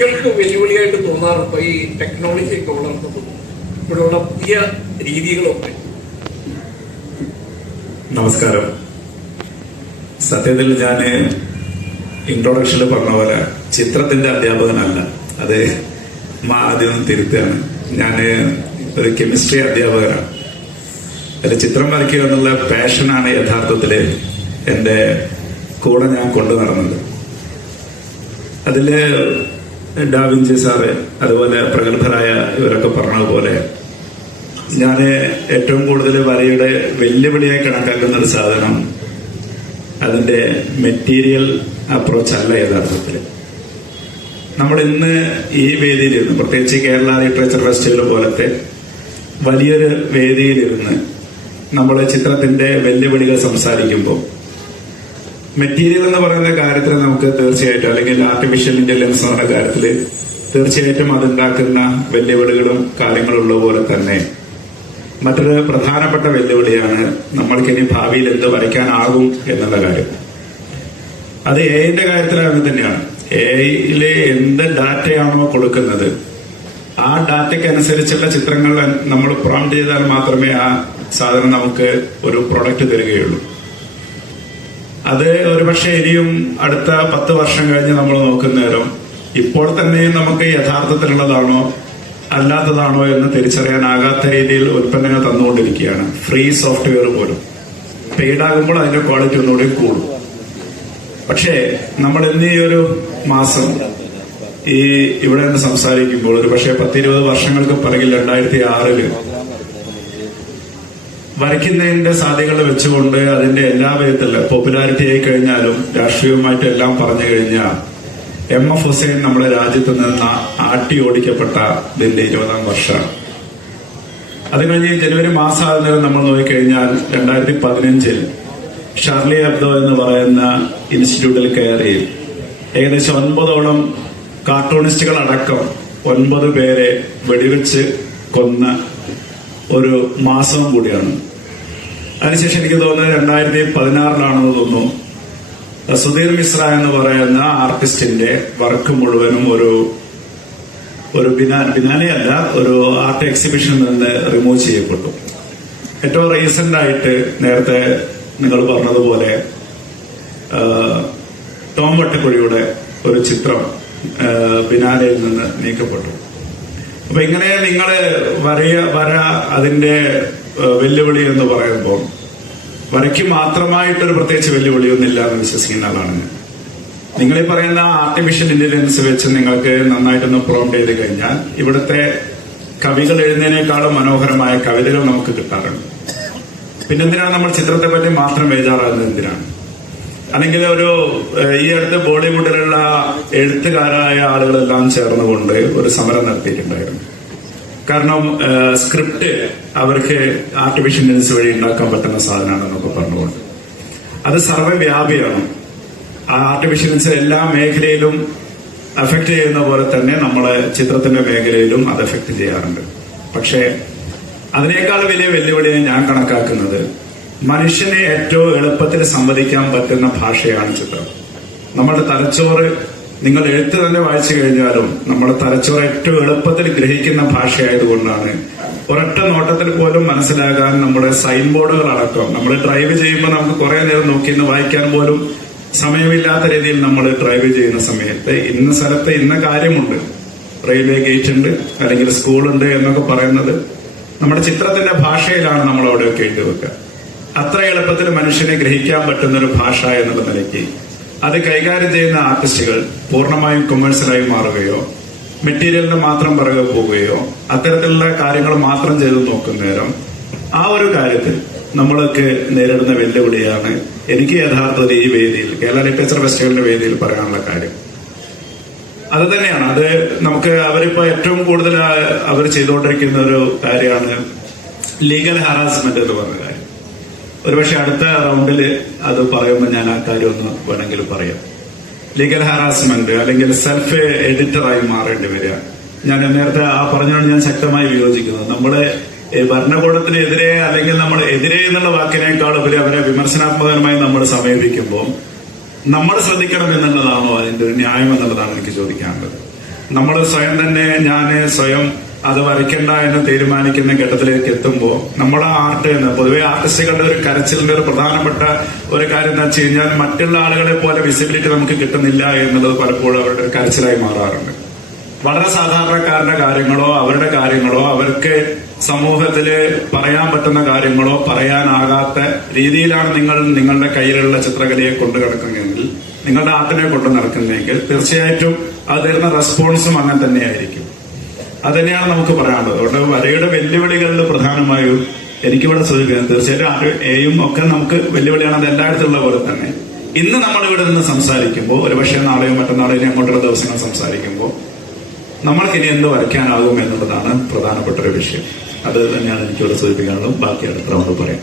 കുട്ടികൾക്ക് വെല്ലുവിളിയായിട്ട് തോന്നാറുണ്ട് ഈ ടെക്നോളജി ഒക്കെ വളർത്തുന്നത്, ഇവിടെയുള്ള പുതിയ രീതികളൊക്കെ? നമസ്കാരം. സത്യത്തിൽ ഞാൻ ഇൻട്രോഡക്ഷനിൽ പറഞ്ഞ പോലെ ചിത്രത്തിന്റെ അധ്യാപകനല്ല, അത് ആദ്യം തിരുത്തുകയാണ്. ഞാൻ ഒരു കെമിസ്ട്രി അധ്യാപകനാണ്. അതിൽ ചിത്രം വരയ്ക്കുക എന്നുള്ള പാഷനാണ് യഥാർത്ഥത്തില് എന്റെ കൂടെ ഞാൻ കൊണ്ടു നടന്നത്. അതില് ഡാവിഞ്ചി സാറ് അതുപോലെ പ്രഗത്ഭരായ ഇവരൊക്കെ പറഞ്ഞതുപോലെ ഞാൻ ഏറ്റവും കൂടുതൽ വരയുടെ വെല്ലുവിളിയായി കണക്കാക്കുന്ന ഒരു സാധനം അതിന്റെ മെറ്റീരിയൽ അപ്രോച്ച് അല്ല. യഥാർത്ഥത്തില് നമ്മൾ ഇന്ന് ഈ വേദിയിലിരുന്ന്, പ്രത്യേകിച്ച് കേരള ലിറ്ററേച്ചർ ഫെസ്റ്റിവൽ പോലത്തെ വലിയൊരു വേദിയിലിരുന്ന് നമ്മൾ ചിത്രത്തിന്റെ വെല്ലുവിളികൾ സംസാരിക്കുമ്പോൾ മെറ്റീരിയൽ എന്ന് പറയുന്ന കാര്യത്തിൽ നമുക്ക് തീർച്ചയായിട്ടും, അല്ലെങ്കിൽ ആർട്ടിഫിഷ്യൽ ഇന്റലിജൻസ് എന്ന കാര്യത്തിൽ തീർച്ചയായിട്ടും അതുണ്ടാക്കുന്ന വെല്ലുവിളികളും കാര്യങ്ങളും ഉള്ള പോലെ തന്നെ മറ്റൊരു പ്രധാനപ്പെട്ട വെല്ലുവിളിയാണ് നമ്മൾക്കിനി ഭാവിയിൽ എന്ത് വരയ്ക്കാനാകും എന്നുള്ള കാര്യം. അത് എഐന്റെ കാര്യത്തിലാകുന്നത് തന്നെയാണ്. എഐയില് എന്ത് ഡാറ്റയാണോ കൊടുക്കുന്നത് ആ ഡാറ്റയ്ക്ക് അനുസരിച്ചുള്ള ചിത്രങ്ങൾ നമ്മൾ പ്രോംപ്റ്റ് ചെയ്താൽ മാത്രമേ ആ സാധനം നമുക്ക് ഒരു പ്രൊഡക്റ്റ് തരികയുള്ളൂ. അത് ഒരുപക്ഷെ ഇനിയും അടുത്ത 10 വർഷം കഴിഞ്ഞ് നമ്മൾ നോക്കുന്നേരം ഇപ്പോൾ തന്നെയും നമുക്ക് യഥാർത്ഥത്തിലുള്ളതാണോ അല്ലാത്തതാണോ എന്ന് തിരിച്ചറിയാനാകാത്ത രീതിയിൽ ഉൽപ്പന്നങ്ങൾ തന്നുകൊണ്ടിരിക്കുകയാണ്. ഫ്രീ സോഫ്റ്റ്വെയർ പോലും പെയ്ഡാകുമ്പോൾ അതിന്റെ ക്വാളിറ്റി ഒന്നുകൂടി കൂടും. പക്ഷേ നമ്മൾ ഇന്ന് ഈ ഒരു മാസം ഇവിടെ നിന്ന് സംസാരിക്കുമ്പോൾ ഒരു പക്ഷേ 10-20 വർഷങ്ങൾക്ക് പിറകിൽ 2006 വരയ്ക്കുന്നതിന്റെ സാധ്യതകൾ വെച്ചുകൊണ്ട് അതിന്റെ എല്ലാ വിധത്തിലും പോപ്പുലാരിറ്റി ആയി കഴിഞ്ഞാലും രാഷ്ട്രീയവുമായിട്ട് എല്ലാം പറഞ്ഞു കഴിഞ്ഞാൽ MF ഹുസൈൻ നമ്മുടെ രാജ്യത്ത് നിന്ന് ആട്ടി ഓടിക്കപ്പെട്ട ഇതിന്റെ 20ാം വർഷം. അത് കഴിഞ്ഞ് ജനുവരി മാസം നമ്മൾ നോക്കിക്കഴിഞ്ഞാൽ 2015 ഷാർലി ഹെബ്ഡോ എന്ന് പറയുന്ന ഇൻസ്റ്റിറ്റ്യൂട്ടിൽ കയറി ഏകദേശം 9ഓളം കാർട്ടൂണിസ്റ്റുകൾ അടക്കം 9 പേരെ വെടിവെച്ച് കൊന്ന ഒരു മാസവും കൂടിയാണ്. അതിനുശേഷം എനിക്ക് തോന്നുന്നത് 2016 തോന്നുന്നു സുധീർ മിശ്ര എന്ന് പറയുന്ന ആർട്ടിസ്റ്റിന്റെ വർക്ക് മുഴുവനും ഒരു ബിനാനിയല്ല, ഒരു ആർട്ട് എക്സിബിഷനിൽ നിന്ന് റിമൂവ് ചെയ്യപ്പെട്ടു. ഏറ്റവും റീസെന്റ് ആയിട്ട് നേരത്തെ നിങ്ങൾ പറഞ്ഞതുപോലെ ടോം വട്ടക്കുഴിയുടെ ഒരു ചിത്രം ബിനാലയിൽ നിന്ന് നീക്കപ്പെട്ടു. അപ്പൊ ഇങ്ങനെ നിങ്ങൾ വര അതിന്റെ വെല്ലുവിളി എന്ന് പറയുമ്പോൾ വരയ്ക്ക് മാത്രമായിട്ടൊരു പ്രത്യേകിച്ച് വെല്ലുവിളിയൊന്നുമില്ല എന്ന് വിശ്വസിക്കുന്ന ആളാണ് ഞാൻ. നിങ്ങളീ പറയുന്ന ആർട്ടിഫിഷ്യൽ ഇന്റലിജൻസ് വെച്ച് നിങ്ങൾക്ക് നന്നായിട്ടൊന്ന് പ്രോംപ്റ്റ് ചെയ്ത് കഴിഞ്ഞാൽ ഇവിടുത്തെ കവികൾ എഴുതുന്നതിനേക്കാളും മനോഹരമായ കവിതകൾ നമുക്ക് കിട്ടാറുണ്ട്. പിന്നെന്തിനാണ് നമ്മൾ ചിത്രത്തെ പറ്റി മാത്രം ബേജാറാകുന്നത്? എന്തിനാണ്? അല്ലെങ്കിൽ ഈ അടുത്ത് ബോളിവുഡിലുള്ള എഴുത്തുകാരായ ആളുകളെല്ലാം ചേർന്നുകൊണ്ട് ഒരു സമരം നടത്തിയിട്ടുണ്ടായിരുന്നു. കാരണം സ്ക്രിപ്റ്റ് അവർക്ക് ആർട്ടിഫിഷ്യൽ ഇന്റലിജൻസ് വഴി ഉണ്ടാക്കാൻ പറ്റുന്ന സാധനമാണെന്നൊക്കെ പറഞ്ഞുകൊണ്ട് അത് സർവ്വവ്യാപിയാണ്. ആ ആർട്ടിഫിഷ്യൽ ഇന്റലിജൻസ് എല്ലാ മേഖലയിലും അഫക്ട് ചെയ്യുന്ന പോലെ തന്നെ നമ്മളെ ചിത്രത്തിന്റെ മേഖലയിലും അത് അഫക്ട് ചെയ്യാറുണ്ട്. പക്ഷേ അതിനേക്കാൾ വലിയ വെല്ലുവിളിയെ ഞാൻ കണക്കാക്കുന്നത് മനുഷ്യനെ ഏറ്റവും എളുപ്പത്തിൽ സംവദിക്കാൻ പറ്റുന്ന ഭാഷയാണ് ചിത്രം. നമ്മുടെ തലച്ചോറ്, നിങ്ങൾ എഴുത്ത് തന്നെ വായിച്ചു കഴിഞ്ഞാലും നമ്മുടെ തലച്ചോറ് ഏറ്റവും എളുപ്പത്തിൽ ഗ്രഹിക്കുന്ന ഭാഷയായതുകൊണ്ടാണ് ഒരൊറ്റ നോട്ടത്തിൽ പോലും മനസ്സിലാകാൻ നമ്മുടെ സൈൻ ബോർഡുകൾ അടക്കം നമ്മൾ ഡ്രൈവ് ചെയ്യുമ്പോൾ നമുക്ക് കുറെ നേരം നോക്കിന്ന് വായിക്കാൻ പോലും സമയമില്ലാത്ത രീതിയിൽ നമ്മൾ ഡ്രൈവ് ചെയ്യുന്ന സമയത്ത് ഇന്ന സ്ഥലത്ത് ഇന്ന കാര്യമുണ്ട്, റെയിൽവേ ഗേറ്റ് ഉണ്ട് അല്ലെങ്കിൽ സ്കൂളുണ്ട് എന്നൊക്കെ പറയുന്നത് നമ്മുടെ ചിത്രത്തിന്റെ ഭാഷയിലാണ് നമ്മൾ അവിടെയൊക്കെ എഴുതി വെക്കുക. അത്ര എളുപ്പത്തിൽ മനുഷ്യനെ ഗ്രഹിക്കാൻ പറ്റുന്ന ഒരു ഭാഷ എന്നുള്ള നിലയ്ക്ക് അത് കൈകാര്യം ചെയ്യുന്ന ആർട്ടിസ്റ്റുകൾ പൂർണ്ണമായും കൊമേഴ്സ്യലായി മാറുകയോ മെറ്റീരിയലിന് മാത്രം പിറകെ പോവുകയോ അത്തരത്തിലുള്ള കാര്യങ്ങൾ മാത്രം ചെയ്ത് നോക്കുന്നേരം ആ ഒരു കാര്യത്തിൽ നമ്മളൊക്കെ നേരിടുന്ന വെല്ലുവിളിയാണ് എനിക്ക് യഥാർത്ഥത്തിൽ ഈ വേദിയിൽ, കേരള ലിറ്ററേച്ചർ ഫെസ്റ്റിവലിന്റെ വേദിയിൽ പറയാനുള്ള കാര്യം. അത് തന്നെയാണ്. അത് നമുക്ക് അവരിപ്പോ ഏറ്റവും കൂടുതൽ അവർ ചെയ്തുകൊണ്ടിരിക്കുന്ന ഒരു കാര്യമാണ് ലീഗൽ ഹാരാസ്മെന്റ് എന്ന് പറഞ്ഞ കാര്യം. ഒരുപക്ഷെ അടുത്ത റൗണ്ടിൽ അത് പറയുമ്പോൾ ഞാൻ ആ കാര്യം ഒന്ന് വേണമെങ്കിൽ പറയാം. ലീഗൽ ഹാരാസ്മെന്റ് അല്ലെങ്കിൽ സെൽഫ് എഡിറ്ററായി മാറേണ്ടി വരിക. ഞാൻ നേരത്തെ ആ പറഞ്ഞുകൊണ്ട് ഞാൻ ശക്തമായി വിയോജിക്കുന്നത്. നമ്മള് ഭരണകൂടത്തിനെതിരെ അല്ലെങ്കിൽ നമ്മൾ എതിരെ എന്നുള്ള വാക്കിനേക്കാൾ ഉപരി അവരെ വിമർശനാത്മകമായി നമ്മൾ സമീപിക്കുമ്പോൾ നമ്മൾ ശ്രദ്ധിക്കണം എന്നുള്ളതാണോ അതിന്റെ ഒരു ന്യായം എന്നുള്ളതാണ് എനിക്ക് ചോദിക്കാനുള്ളത്. നമ്മൾ സ്വയം തന്നെ സ്വയം അത് വരയ്ക്കണ്ട എന്ന് തീരുമാനിക്കുന്ന ഘട്ടത്തിലേക്ക് എത്തുമ്പോൾ നമ്മുടെ ആർട്ട് എന്ന് പൊതുവെ ആർട്ടിസ്റ്റുകളുടെ ഒരു കരച്ചിലിന്റെ ഒരു പ്രധാനപ്പെട്ട ഒരു കാര്യം എന്ന് വെച്ച് കഴിഞ്ഞാൽ മറ്റുള്ള ആളുകളെ പോലെ വിസിബിലിറ്റി നമുക്ക് കിട്ടുന്നില്ല എന്നുള്ളത് പലപ്പോഴും അവരുടെ ഒരു കരച്ചിലായി മാറാറുണ്ട്. വളരെ സാധാരണക്കാരുടെ കാര്യങ്ങളോ അവർക്ക് സമൂഹത്തില് പറയാൻ പറ്റുന്ന കാര്യങ്ങളോ പറയാനാകാത്ത രീതിയിലാണ് നിങ്ങൾ നിങ്ങളുടെ കയ്യിലുള്ള ചിത്രകലയെ കൊണ്ടു നടക്കുന്നതെങ്കിൽ, നിങ്ങളുടെ ആർട്ടിനെ കൊണ്ടു നടക്കുന്നതെങ്കിൽ തീർച്ചയായിട്ടും അത് തരുന്ന റെസ്പോൺസും അങ്ങനെ തന്നെയായിരിക്കും. അത് തന്നെയാണ് നമുക്ക് പറയാനുള്ളത്. അതുകൊണ്ട് വരയുടെ വെല്ലുവിളികളിൽ പ്രധാനമായും എനിക്കിവിടെ സൂചിപ്പിക്കുന്നത് തീർച്ചയായിട്ടും എയും ഒക്കെ നമുക്ക് വെല്ലുവിളിയാണ്. അത് എല്ലായിടത്തുള്ള പോലെ തന്നെ ഇന്ന് നമ്മൾ ഇവിടെ നിന്ന് സംസാരിക്കുമ്പോൾ, ഒരുപക്ഷെ നാളെയോ മറ്റന്നാളെയോ ഇനി അങ്ങോട്ടുള്ള ദിവസങ്ങൾ സംസാരിക്കുമ്പോൾ നമ്മൾക്കിനി എന്ത് വരയ്ക്കാനാകും എന്നുള്ളതാണ് പ്രധാനപ്പെട്ട ഒരു വിഷയം. അത് തന്നെയാണ് എനിക്കിവിടെ സൂചിപ്പിക്കാനുള്ളത്. ബാക്കി അടുത്ത റൗണ്ട് പറയാം.